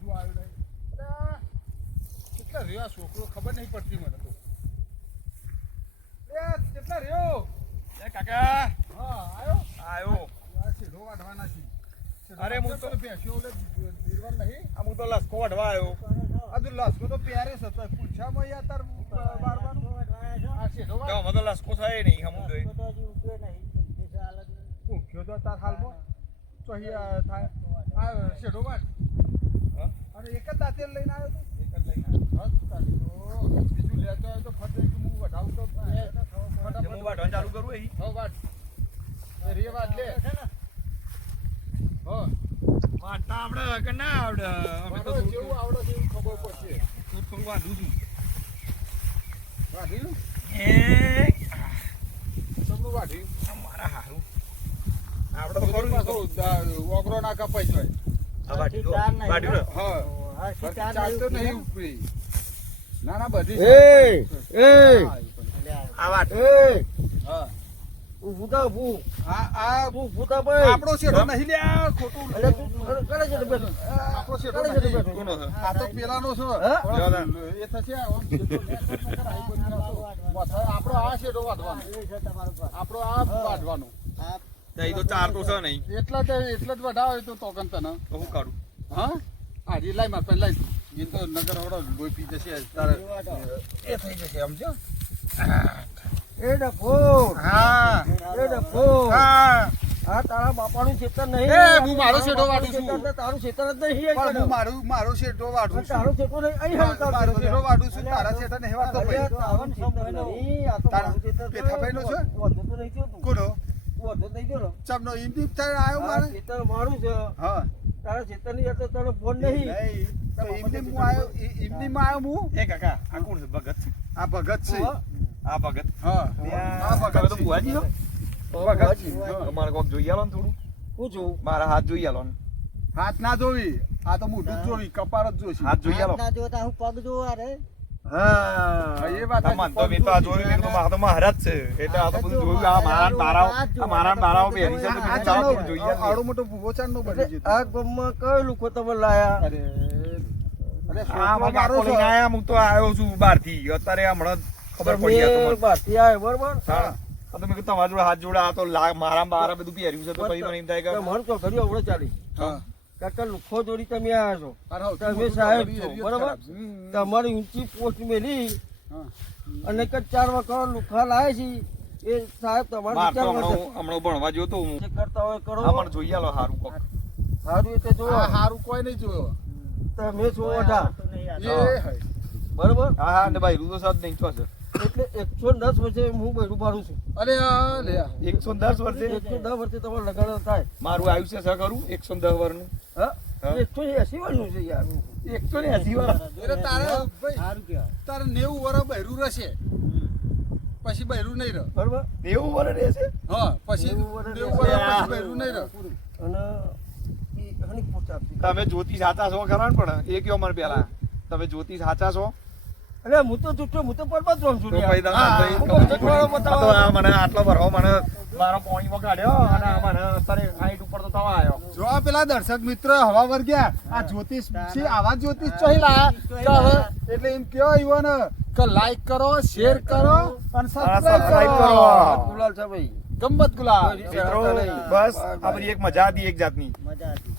હજુ આવ્યો નહીં. અરે કેટલા રહ્યો આ છોકરો ખબર નહીં પડતી મને તો. કેટલા રહ્યો? કાકા હા આવ્યો આયો. આ સીધો વાઢવાના છે. અરે હું તો ભેંસ્યો ઓલે દીરવા નહીં. આ હું તો લસકો વઢવા આવ્યો. હજુ લસકો તો પ્યારે છે તો પૂછામાં યાર તાર બારવાનું. આ સીધો તો મને તો લસકો થાય નહીં હમું જોઈ. ભૂખ્યો તો તાર હાલમાં તો અહીંયા થાય આ સીધો વાઢ. હા? અને એક જ દાંતેલ લઈને આવ્યો તો એક જ લઈને આવ્યો. બીજું લેતો હોય તો ફટ હું વઢાવું તો હું વાઢવાનું ચાલુ કરું અહીં. હો વાટ રે વાટ લે હો વાઢતા આવડે કે ના આવડે? અમે તો મારો જેવું આવડે છે એવું ખબર પડશે. થોડું વાઢું છું. વાઢ્યું એ સબનું વાઢ્યું મારા હારું આપણે તો ખરું પાછો ઓગરો ના કપાઈ જાય. આ વાઢ્યું ને? હા ચાલતો નહીં ઉપરી. ના ના બધી આ વાઢ. હા ભૂતા ભૂ આ આ તું ભૂતા ભાઈ આપણો શેઠો નહીં લ્યા ખોટું. એટલે તું કરે છે બેઠો આપણો શેઠો કરે છે નહીં. બેઠો કોનો છે? આ તો પેલાનો છે. હા? એ થશે આમ આપણો આ શેઠો વાઢવાનો. આપણો આ વાઢવાનો. ત્યાં તો ચાર તો છે નહીં. એટલા જ વઢાવે તો તોકન તને. તો હું કાઢું? હા આજે લાઈ માર પેલા લાઈ. એ તો નગર હવડો બોય પી જશે તારે એ થઈ જશે સમજો. એ ડફો હા એ ડફો હા આ તારા બાપાનું ખેતર નહીં એ હું મારો શેઠો વાઢું છું. ખેતર તારું ખેતર જ નહીં પણ હું મારો શેઠો વાઢું છું. તારું ખેતર નહીં અહીં હાલ તારું મારો ખેતર. શેઠો વાઢું છું. તારા શેઠા ને વાળતો અરે ભાઈ. તારું ખેતર નહીં, આ તો તારા મારું ખેતર છે. પેથાભાઈનો છે? વધુ તો નહીં થયું તું. કોનો વધુ નહીં થયું ને. ચમનો ઇમથી થાય આવ્યો આ મારે. ખેતર મારું છે હા તારા ખેતર ની તો તને ફોન નહીં નહીં તો ઇમની હું આવ્યો ઇમની માં આવ્યો હું. એ કાકા આ કોણ છે? ભગત છે? આ ભગત છે. આ ભગત. હા આ તમે ભગત તો છે. બુઆજી છો? ભગત છે. હા. તમારે કોક જોઈ આલો ને થોડું. પૂછું મારા હાથ જોઈ આલો ને. હાથ ના જોવી આ તો મોઢું જ જોવી કપાર જ જોઈશે. હાથ જોઈ આલો. જોતા હું પગ જોવા રે હા એ વાત આ મન તો મેં તો આ જોયું નહીં, તો મારા તો મહારાજ છે એટલે આ તો બધું જોયું. આ મારા બારાઓ બેરી છે તો આ બીજું ચાલો ચાલો જોઈ આલો. આવડો મોટો ભૂવો ચાંદ નો બની જતો. આ ગામમાં કઈ લોકો તમે લાયા અરે અરે આ છોકરો મારા મારો કાકો લઈને છે. આયા, હું તો આવ્યો છું બહારથી. અત્યારે હમણાં ખબર પડી આ તો મને. બહારથી આયા બરોબર હા. આ તો મેં કીધું તમારા જોડે હાથ જોડે આ તો મારા બારા બધું પહેર્યું છે તો પછી મને એમ થાય કે મન તો ઘડી અવળે ચાલી હા કાકા લુખો જોડી તમે આવ્યા છો અરે હો, તમે તું સાહેબ મોટું છો હરિયત બરોબર ખરાબ છે. તમારી ઊંચી પોસ્ટ મેલી હા. અને કદ 4 વખત લુખા લાયા છે એ સાહેબ તમારે માર તો વિચારવા હમણાં હમણાં ભણવા જોતો હું. જે કરતા હોય કરો આ મને જોઈ આલો હારું કોક. સારું એટલે જો આ હારું કોઈ નહીં જોયો. તમે છો અઢા એ હય. બરોબર હા હા ને ભાઈ રૂ તો સાદ નહીં છો છે. એટલે 110 વર્ષે હું બૈરું ભાડું છું અરે આ લે 110 વર્ષે 110 વર્ષે તમારે લગાડો થાય મારું આયુષ્ય છે ખરું 110 વર્ષનું. હા હા. 180 વર્ષનું છે યાર 180 વર્ષ. અરે તારે ભાઈ તારે 90 વર્ષ બહેરું રહેશે પછી બહેરું નહીં રહે. બરોબર 90 વર્ષ રહેશે. હા પછી 90 વર્ષ પછી બહેરું નહીં રહે. અને એ હની પોસ્ટ આપતી તમે જ્યોતિષ સાચા છો ખરા ને? પણ એ કયો મને પેલા તમે જ્યોતિષ સાચા છો? અરે હું તો જુઠ્ઠો હું તો પરબત રહું છું તો યાર. ભાઈ તમે હા, ભાઈ હું ખબર તો પડી. બતાવો. આ તો આ મને આટલો ભરવો મને મારો પોણી વગાડ્યો અને આ મને અત્યારે હાઈટ ઉપર તો થવા આવ્યો. જો આ પેલા દર્શક મિત્ર હવા વર ગયા આ જ્યોતિષ છે આવા જ્યોતિષ ચોહી લાયા તો હવે એટલે એમ કયો ઈવન કે લાઈક કરો શેર કરો અને સબસ્ક્રાઇબ subscribe કરો. કરો. ગુલાલ છે ભાઈ ગંમત ગુલાલ મિત્રો બસ આ બધી એક મજા હતી એક જાતની. મજા હતી